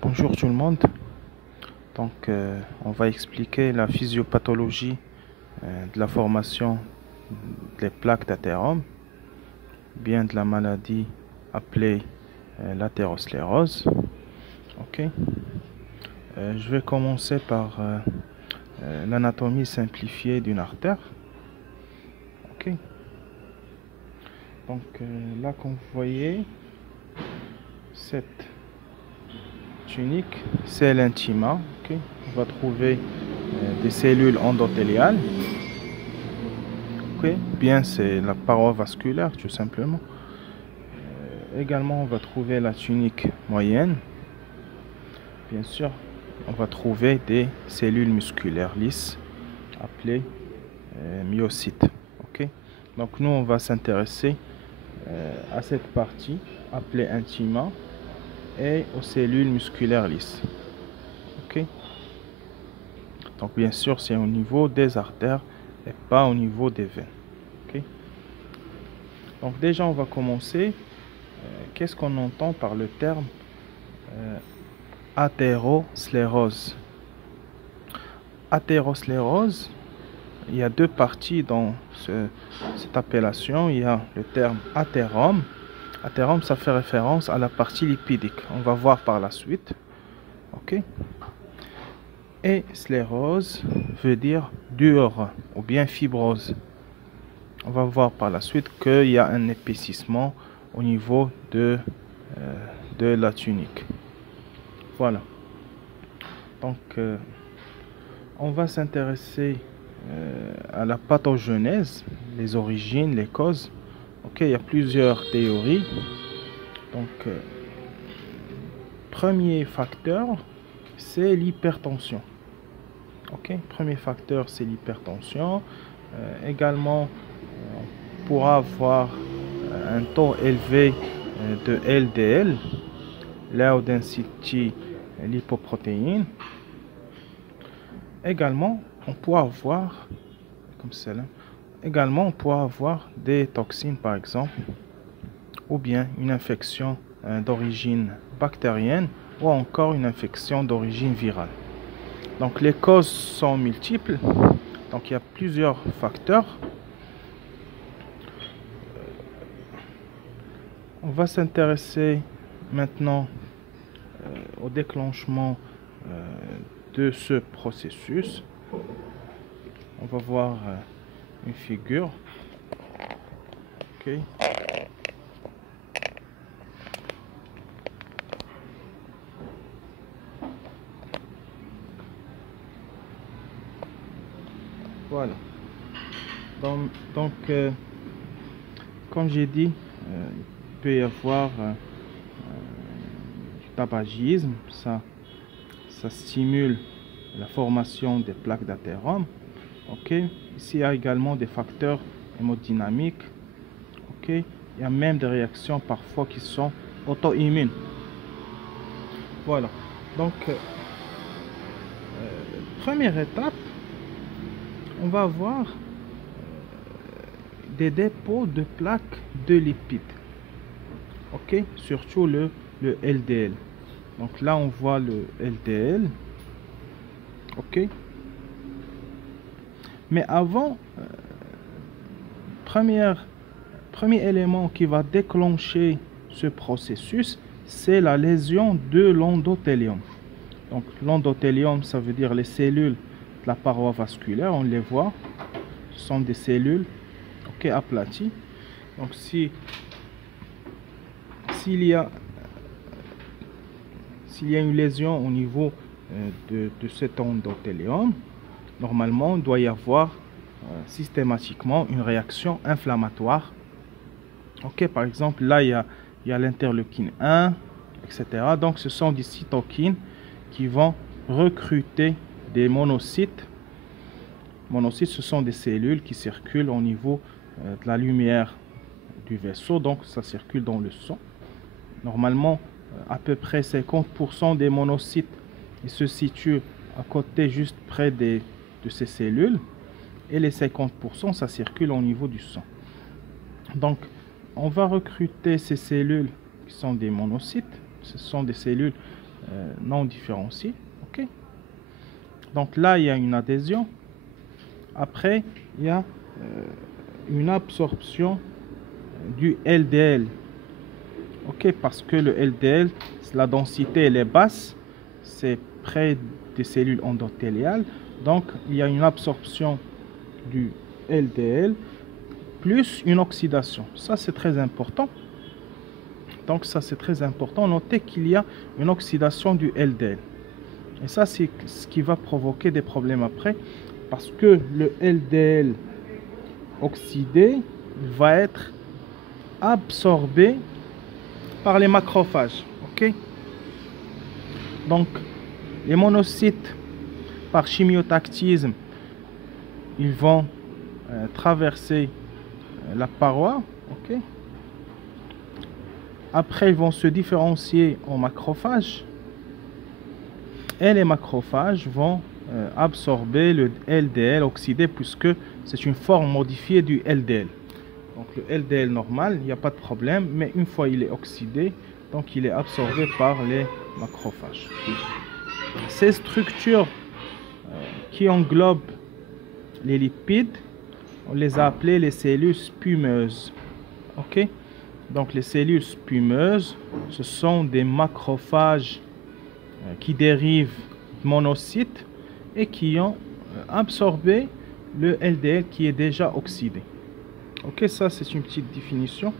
Bonjour tout le monde. On va expliquer la physiopathologie de la formation des plaques d'athérome, bien de la maladie appelée l'athérosclérose. Ok. Je vais commencer par l'anatomie simplifiée d'une artère. Ok. Là, comme vous voyez, cette tunique, c'est l'intima. Ok. On va trouver des cellules endothéliales. Ok. Bien, c'est la paroi vasculaire, tout simplement. Également, on va trouver la tunique moyenne. Bien sûr, on va trouver des cellules musculaires lisses, appelées myocytes. Ok. Donc, nous, on va s'intéresser à cette partie, appelée intima, et aux cellules musculaires lisses. Ok. Donc, bien sûr, c'est au niveau des artères et pas au niveau des veines. Ok. Donc, déjà, on va commencer. Qu'est-ce qu'on entend par le terme athérosclérose? Athérosclérose, il y a deux parties dans cette appellation. Il y a le terme athérome. Athérome, ça fait référence à la partie lipidique. On va voir par la suite. Ok. Et sclérose veut dire dur ou bien fibrose. On va voir par la suite qu'il y a un épaississement au niveau de la tunique. Voilà. On va s'intéresser à la pathogenèse, les origines, les causes. Ok, il y a plusieurs théories. Premier facteur, c'est l'hypertension. Ok, premier facteur, c'est l'hypertension. Également, on pourra avoir un taux élevé de LDL, Low Density Lipoprotein. Également, on pourra avoir, comme celle-là, également, on pourra avoir des toxines, par exemple, ou bien une infection d'origine bactérienne, ou encore une infection d'origine virale. Donc, les causes sont multiples. Donc, il y a plusieurs facteurs. On va s'intéresser maintenant au déclenchement de ce processus. On va voir une figure. Ok. Voilà. Comme j'ai dit, il peut y avoir du tabagisme. Ça stimule la formation des plaques d'athérome. Ok. Ici, il y a également des facteurs hémodynamiques. Ok. Il y a même des réactions parfois qui sont auto-immunes. Voilà. Première étape, on va avoir des dépôts de plaques de lipides. Ok, surtout le LDL. Donc là, on voit le LDL. Ok. Mais avant, premier élément qui va déclencher ce processus, c'est la lésion de l'endothélium. Donc l'endothélium, ça veut dire les cellules de la paroi vasculaire, on les voit. Ce sont des cellules aplaties. Donc s'il y a une lésion au niveau de cet endothélium, normalement, il doit y avoir systématiquement une réaction inflammatoire. Ok, par exemple, là, il y a l'interleukine 1, etc. Donc, ce sont des cytokines qui vont recruter des monocytes. Monocytes, ce sont des cellules qui circulent au niveau de la lumière du vaisseau. Donc, ça circule dans le sang. Normalement, à peu près 50% des monocytes ils se situent à côté, juste près de ces cellules. Et les 50%, ça circule au niveau du sang. Donc, on va recruter ces cellules qui sont des monocytes. Ce sont des cellules non différenciés. Ok. Donc là, il y a une adhésion. Après, il y a une absorption du LDL. Ok, parce que le LDL, la densité elle est basse, c'est près des cellules endothéliales. Donc, il y a une absorption du LDL plus une oxydation. Ça, c'est très important. Donc, ça, c'est très important. Notez qu'il y a une oxydation du LDL. Et ça, c'est ce qui va provoquer des problèmes après. Parce que le LDL oxydé va être absorbé par les macrophages. Ok? Donc, les monocytes, par chimiotactisme, ils vont traverser la paroi. Ok? Après, ils vont se différencier en macrophages. Et les macrophages vont absorber le LDL oxydé puisque c'est une forme modifiée du LDL. Donc le LDL normal, il n'y a pas de problème, mais une fois il est oxydé, donc il est absorbé par les macrophages. Ces structures qui englobent les lipides, on les a appelées les cellules spumeuses. Ok? Donc les cellules spumeuses, ce sont des macrophages qui dérivent de monocytes et qui ont absorbé le LDL qui est déjà oxydé. Ok, ça c'est une petite définition.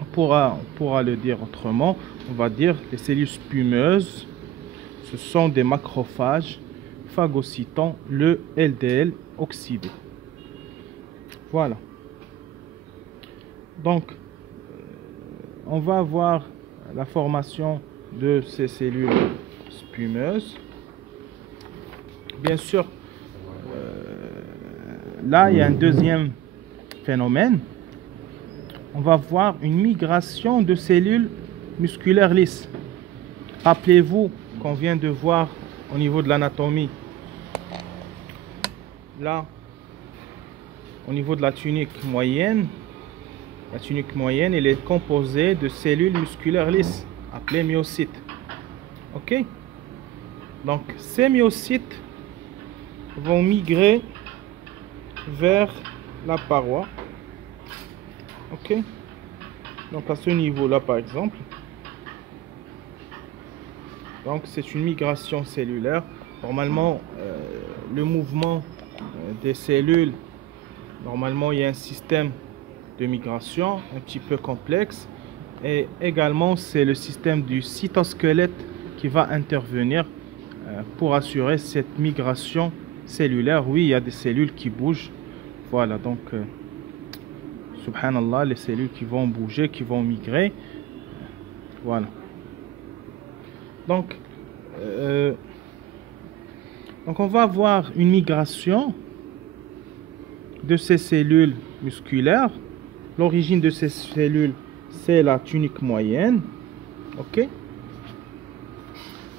On pourra le dire autrement. On va dire les cellules spumeuses, ce sont des macrophages phagocytant le LDL oxydé. Voilà. Donc, on va avoir la formation de ces cellules spumeuses. Bien sûr, là, il y a un deuxième phénomène. On va voir une migration de cellules musculaires lisses. Rappelez-vous qu'on vient de voir au niveau de l'anatomie. Là, au niveau de la tunique moyenne, elle est composée de cellules musculaires lisses, appelées myocytes. Ok? Donc, ces myocytes vont migrer vers la paroi. Ok? Donc, à ce niveau-là, par exemple. Donc, c'est une migration cellulaire. Normalement, le mouvement des cellules, normalement, il y a un système de migration un petit peu complexe. Et également, c'est le système du cytosquelette qui va intervenir pour assurer cette migration cellulaire. Oui, il y a des cellules qui bougent. Voilà, donc, subhanallah, les cellules qui vont bouger, qui vont migrer. Voilà. Donc, on va avoir une migration de ces cellules musculaires. L'origine de ces cellules, c'est la tunique moyenne. Ok?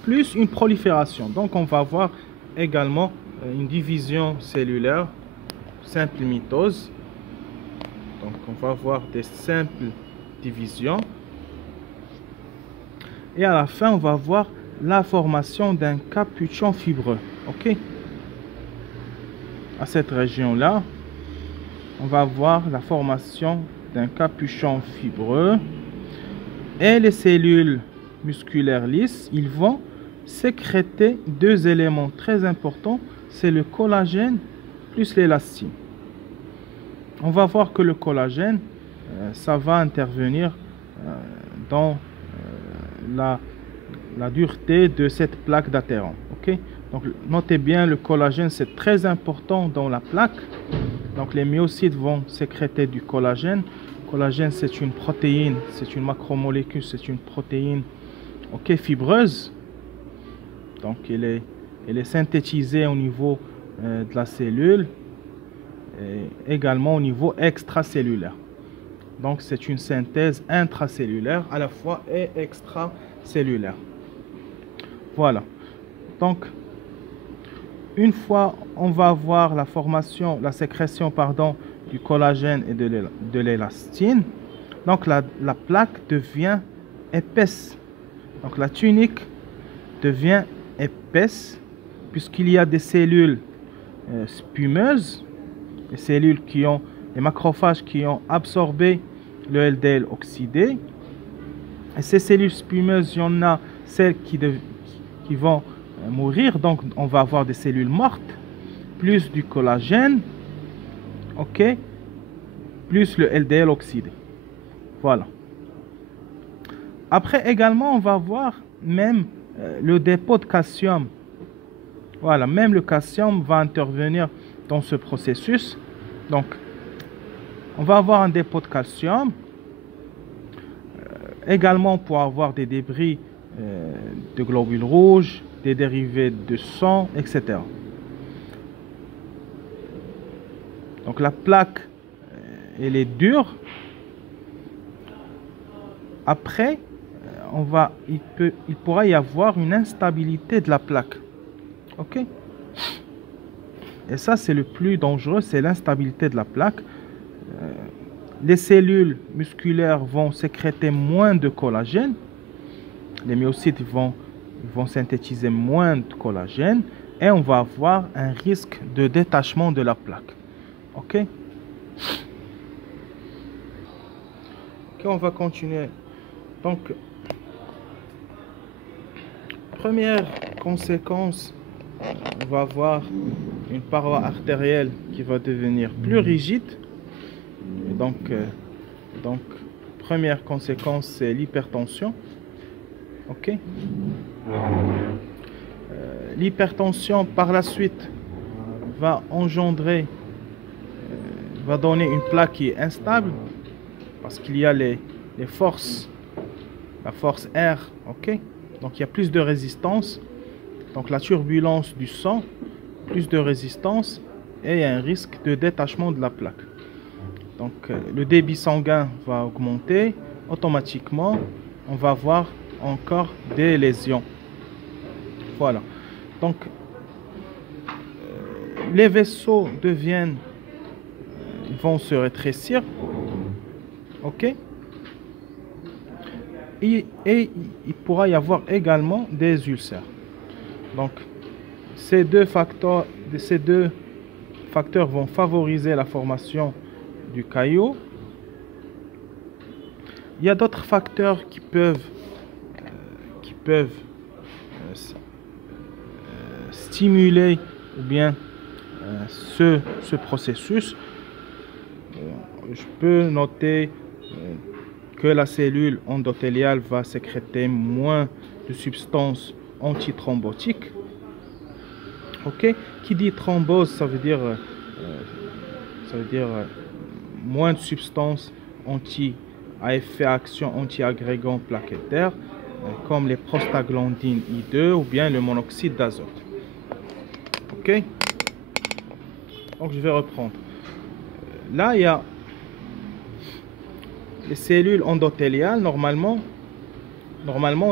Plus une prolifération. Donc, on va avoir également une division cellulaire, simple mitose. Donc, on va avoir des simples divisions. Et à la fin, on va voir la formation d'un capuchon fibreux. Ok? À cette région-là, on va voir la formation d'un capuchon fibreux. Et les cellules musculaires lisses, ils vont sécréter deux éléments très importants. C'est le collagène plus l'élastine. On va voir que le collagène, ça va intervenir dans la dureté de cette plaque d'adhérent. Ok? Donc, notez bien, le collagène, c'est très important dans la plaque. Donc, les myocytes vont sécréter du collagène. Le collagène, c'est une protéine, c'est une macromolécule, c'est une protéine fibreuse. Donc, elle est synthétisée au niveau de la cellule et également au niveau extracellulaire. Donc, c'est une synthèse intracellulaire à la fois et extracellulaire. Voilà. Donc, une fois on va avoir la sécrétion du collagène et de l'élastine, donc la plaque devient épaisse. Donc, la tunique devient épaisse puisqu'il y a des cellules spumeuses, les cellules qui ont, les macrophages qui ont absorbé le LDL oxydé. Et ces cellules spumeuses, il y en a celles qui vont mourir, donc on va avoir des cellules mortes, plus du collagène, ok, plus le LDL oxydé. Voilà. Après également, on va voir même le dépôt de calcium. Voilà, même le calcium va intervenir dans ce processus. Donc, on va avoir un dépôt de calcium. Également, pour avoir des débris de globules rouges, des dérivés de sang, etc. Donc, la plaque, elle est dure. Après, il pourra y avoir une instabilité de la plaque. Ok? Et ça, c'est le plus dangereux, c'est l'instabilité de la plaque. Les cellules musculaires vont sécréter moins de collagène. Les myocytes vont synthétiser moins de collagène. Et on va avoir un risque de détachement de la plaque. Ok? Ok, on va continuer. Donc, première conséquence, on va avoir une paroi artérielle qui va devenir plus rigide. Et donc, première conséquence, c'est l'hypertension. Ok. L'hypertension, par la suite, va engendrer, va donner une plaque qui est instable parce qu'il y a les forces, la force R. Ok. Donc, il y a plus de résistance. Donc, la turbulence du sang, plus de résistance et il y a un risque de détachement de la plaque. Donc, le débit sanguin va augmenter. Automatiquement, on va avoir encore des lésions. Voilà. Donc, les vaisseaux vont se rétrécir. OK? Et il pourra y avoir également des ulcères. Donc, ces deux facteurs vont favoriser la formation du caillot. Il y a d'autres facteurs qui peuvent stimuler ou bien ce processus. Je peux noter que la cellule endothéliale va sécréter moins de substances antithrombotiques. Ok, qui dit thrombose, ça veut dire moins de substances à effet action anti-agrégant plaquettaire, comme les prostaglandines I2 ou bien le monoxyde d'azote. Ok, donc je vais reprendre. Là, il y a les cellules endothéliales. Normalement,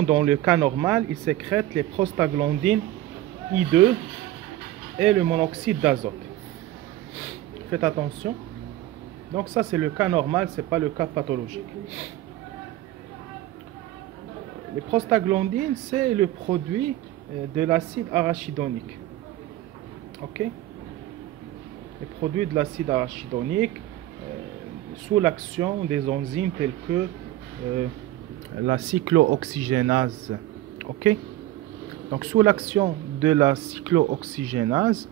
dans le cas normal, ils sécrètent les prostaglandines I2 et le monoxyde d'azote. Faites attention. Donc ça, c'est le cas normal, ce n'est pas le cas pathologique. Les prostaglandines, c'est le produit de l'acide arachidonique. Ok? Les produits de l'acide arachidonique sous l'action des enzymes telles que la cyclooxygénase. Ok? Donc, sous l'action de la cyclooxygénase,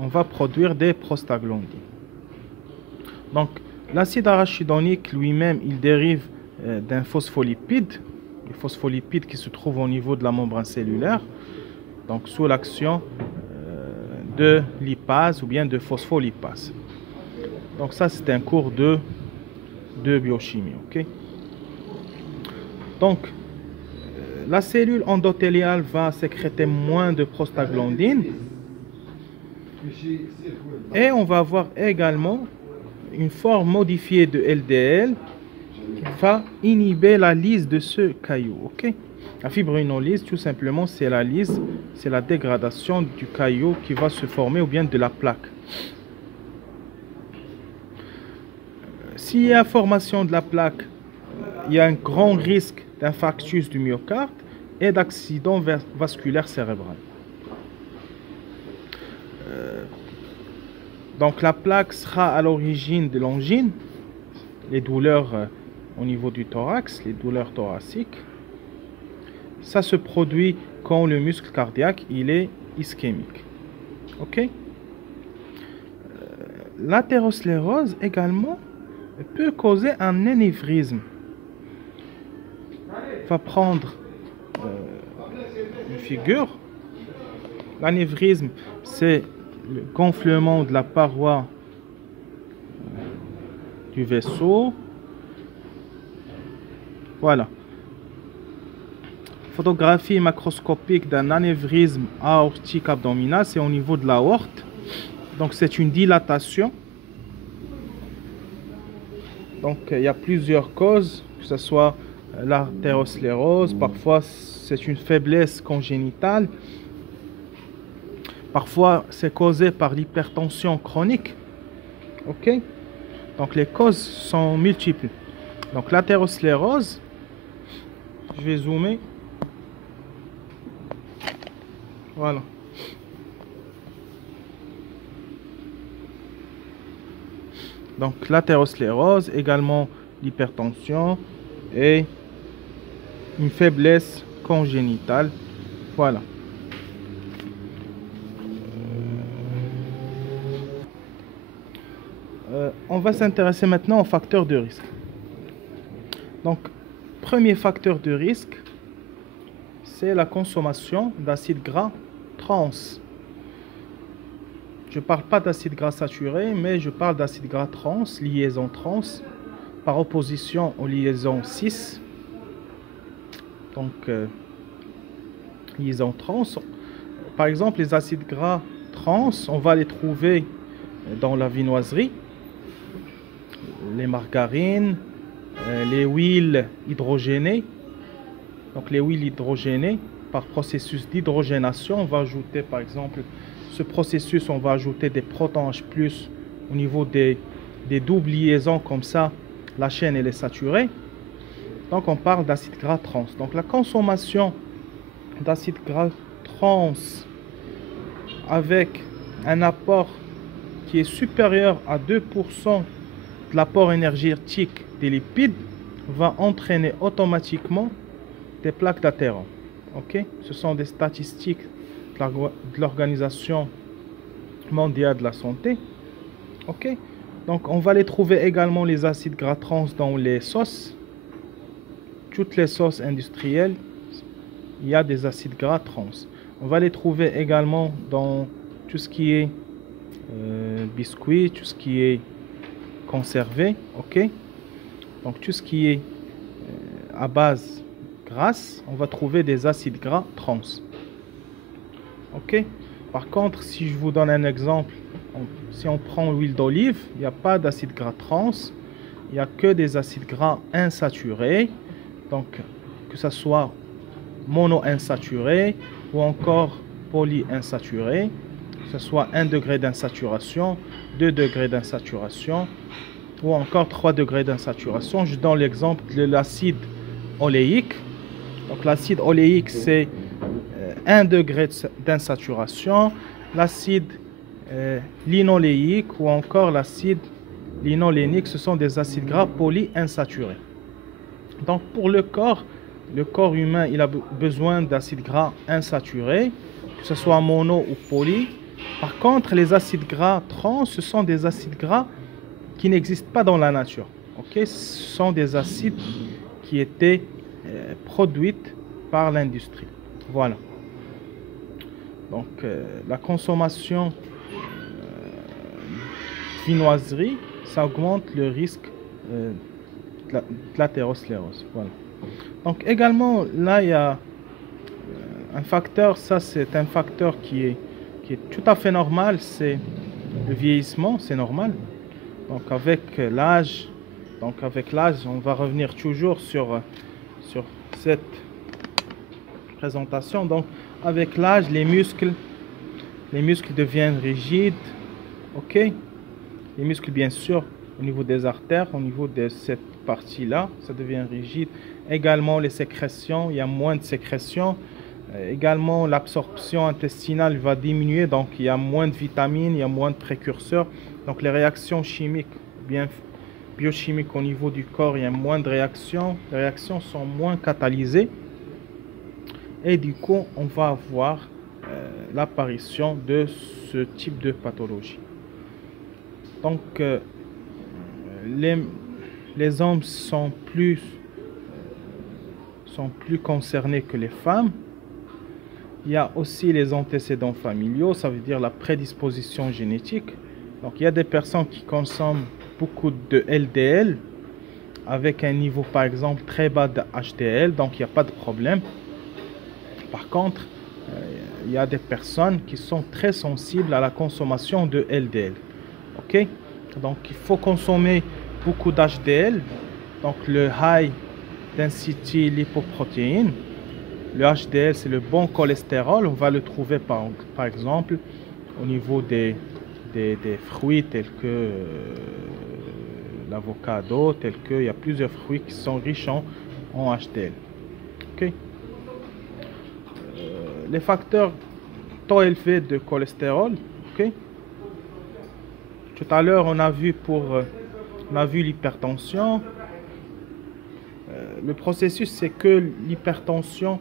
on va produire des prostaglandines. Donc, l'acide arachidonique lui-même, il dérive d'un phospholipide, les phospholipides qui se trouvent au niveau de la membrane cellulaire. Donc, sous l'action de lipase ou bien de phospholipase. Donc, ça, c'est un cours de biochimie. Ok? Donc, la cellule endothéliale va sécréter moins de prostaglandines et on va avoir également une forme modifiée de LDL qui va inhiber la lyse de ce caillot. Ok? La fibrinolyse, tout simplement, c'est la lyse, c'est la dégradation du caillot qui va se former ou bien de la plaque. S'il y a formation de la plaque, il y a un grand risque d'infarctus du myocarde et d'accident vasculaire cérébral. Donc la plaque sera à l'origine de l'angine, les douleurs au niveau du thorax, les douleurs thoraciques. Ça se produit quand le muscle cardiaque il est ischémique. Ok. L'athérosclérose également peut causer un anévrisme. On va prendre une figure. L'anévrisme, c'est le gonflement de la paroi du vaisseau. Voilà. Photographie macroscopique d'un anévrisme aortique abdominal, c'est au niveau de l'aorte. Donc c'est une dilatation. Donc il y a plusieurs causes, que ce soit l'athérosclérose, parfois c'est une faiblesse congénitale, parfois c'est causé par l'hypertension chronique. Ok. Donc les causes sont multiples. Donc l'athérosclérose, je vais zoomer. Voilà. Donc l'athérosclérose, également l'hypertension et une faiblesse congénitale. Voilà. On va s'intéresser maintenant aux facteurs de risque. Donc, premier facteur de risque, c'est la consommation d'acides gras trans. Je ne parle pas d'acides gras saturés, mais je parle d'acides gras trans, liaison trans, par opposition aux liaisons cis. Donc, liaison trans. Par exemple, les acides gras trans, on va les trouver dans la viennoiserie, les margarines, les huiles hydrogénées. Donc, les huiles hydrogénées, par processus d'hydrogénation, on va ajouter, par exemple, ce processus, on va ajouter des protons H+, au niveau des doubles liaisons, comme ça, la chaîne elle est saturée. Donc, on parle d'acides gras trans. Donc, la consommation d'acides gras trans avec un apport qui est supérieur à 2% de l'apport énergétique des lipides va entraîner automatiquement des plaques d'athérome. Ok, ce sont des statistiques de l'Organisation mondiale de la santé. Ok, donc on va les trouver également, les acides gras trans, dans les sauces. Toutes les sauces industrielles, il y a des acides gras trans. On va les trouver également dans tout ce qui est biscuits, tout ce qui est conservé. Ok, donc tout ce qui est à base grasse, on va trouver des acides gras trans. Ok. Par contre, si je vous donne un exemple, si on prend l'huile d'olive, il n'y a pas d'acide gras trans, il n'y a que des acides gras insaturés. Donc, que ce soit mono-insaturé ou encore polyinsaturé, que ce soit 1 degré d'insaturation, 2 degrés d'insaturation ou encore 3 degrés d'insaturation. Je donne l'exemple de l'acide oléique. Donc, l'acide oléique, c'est 1 degré d'insaturation. L'acide linoléique ou encore l'acide linolénique, ce sont des acides gras polyinsaturés. Donc pour le corps humain, il a besoin d'acides gras insaturés, que ce soit mono ou poly. Par contre, les acides gras trans, ce sont des acides gras qui n'existent pas dans la nature. Okay? Ce sont des acides qui étaient produits par l'industrie. Voilà. Donc la consommation de viennoiserie, ça augmente le risque de l'athérosclérose. Voilà. Donc également, là, il y a un facteur, ça c'est un facteur qui est tout à fait normal, c'est le vieillissement, c'est normal. Donc avec l'âge, on va revenir toujours sur cette présentation. Donc avec l'âge, les muscles deviennent rigides. Ok, les muscles bien sûr au niveau des artères, au niveau de cette partie-là, ça devient rigide. Également les sécrétions, il y a moins de sécrétions. Également l'absorption intestinale va diminuer, donc il y a moins de vitamines, il y a moins de précurseurs. Donc les réactions chimiques, bien biochimiques au niveau du corps, il y a moins de réactions. Les réactions sont moins catalysées. Et du coup, on va avoir l'apparition de ce type de pathologie. Donc, les hommes sont plus concernés que les femmes. Il y a aussi les antécédents familiaux, ça veut dire la prédisposition génétique. Donc, il y a des personnes qui consomment beaucoup de LDL avec un niveau, par exemple, très bas de HDL, donc il n'y a pas de problème. Par contre, il y a des personnes qui sont très sensibles à la consommation de LDL. Ok? Donc, il faut consommer beaucoup d'HDL, donc le High Density Lipoprotein. Le HDL, c'est le bon cholestérol. On va le trouver par exemple au niveau des fruits tels que l'avocado, tels que il y a plusieurs fruits qui sont riches en HDL. Ok? Les facteurs taux élevé de cholestérol. Ok? Tout à l'heure, on a vu l'hypertension. Le processus, c'est que l'hypertension,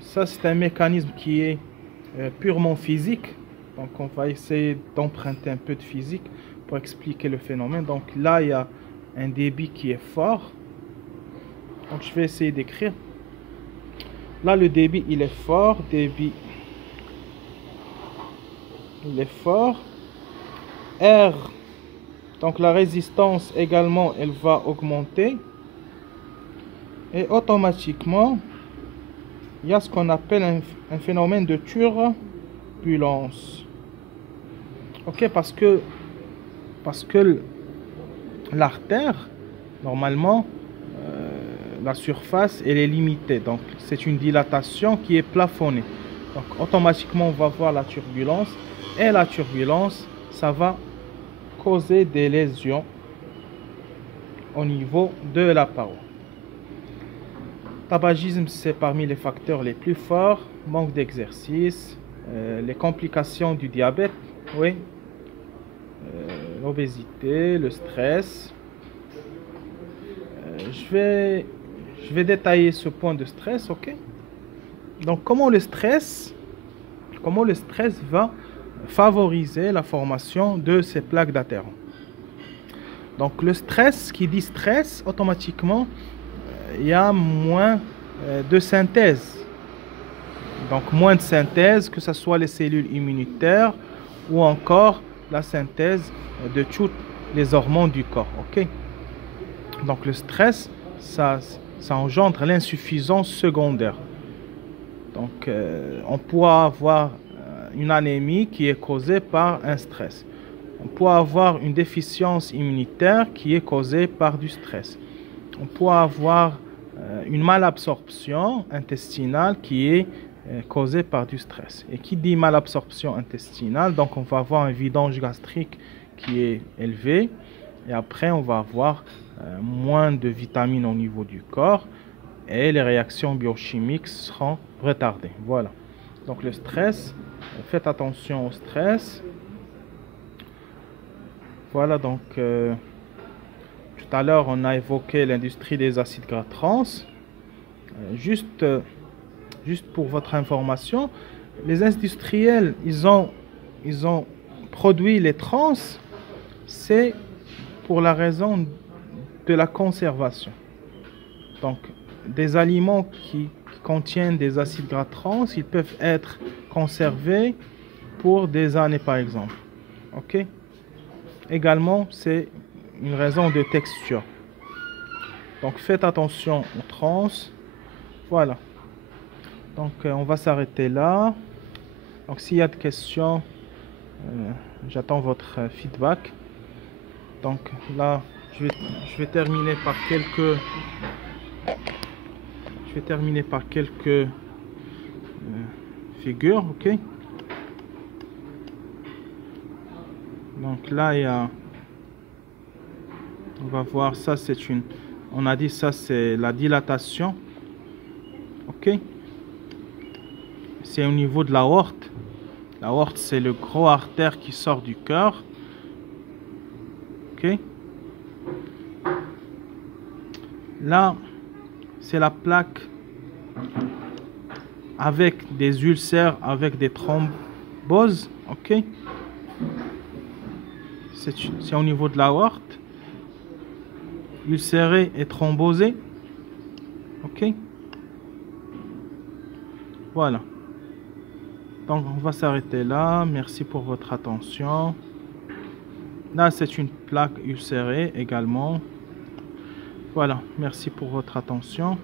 ça c'est un mécanisme qui est purement physique. Donc on va essayer d'emprunter un peu de physique pour expliquer le phénomène. Donc là, il y a un débit qui est fort. Donc je vais essayer d'écrire. Là, le débit, il est fort. Débit, il est fort. R, donc la résistance également, elle va augmenter. Et automatiquement, il y a ce qu'on appelle un phénomène de turbulence. Ok, parce que l'artère, normalement, la surface, elle est limitée. Donc, c'est une dilatation qui est plafonnée. Donc, automatiquement, on va voir la turbulence. Et la turbulence, ça va causer des lésions au niveau de la paroi. Tabagisme, c'est parmi les facteurs les plus forts. Manque d'exercice, les complications du diabète, oui, l'obésité, le stress. Je vais détailler ce point de stress, ok? Donc, comment le stress va favoriser la formation de ces plaques d'athérome. Donc, le stress, qui dit stress, automatiquement, il y a moins de synthèse. Donc, moins de synthèse, que ce soit les cellules immunitaires ou encore la synthèse de toutes les hormones du corps. Ok? Donc, le stress, ça engendre l'insuffisance secondaire. Donc, on pourra avoir une anémie qui est causée par un stress. On pourra avoir une déficience immunitaire qui est causée par du stress. On pourra avoir une malabsorption intestinale qui est causée par du stress. Et qui dit malabsorption intestinale, donc on va avoir un vidange gastrique qui est élevé. Et après, on va avoir moins de vitamines au niveau du corps et les réactions biochimiques seront retardées. Voilà. Donc le stress, faites attention au stress. Voilà, donc tout à l'heure on a évoqué l'industrie des acides gras trans. Juste pour votre information, les industriels, ils ont produit les trans, c'est pour la raison de la conservation. Donc des aliments qui contiennent des acides gras trans, ils peuvent être conservés pour des années par exemple. Ok? Également, c'est une raison de texture. Donc faites attention aux trans. Voilà. Donc on va s'arrêter là. Donc s'il y a des questions, j'attends votre feedback. Donc là, je vais terminer par quelques figures, ok? Donc là, on va voir ça, c'est une On a dit ça, c'est la dilatation. Ok. C'est au niveau de l'aorte. L'aorte, c'est le gros artère qui sort du cœur. Ok. Là, c'est la plaque avec des ulcères, avec des thromboses. Ok. C'est au niveau de l'aorte. Ulcéré et thrombosé. Ok. Voilà. Donc, on va s'arrêter là. Merci pour votre attention. Là, c'est une plaque ulcérée également. Voilà. Merci pour votre attention.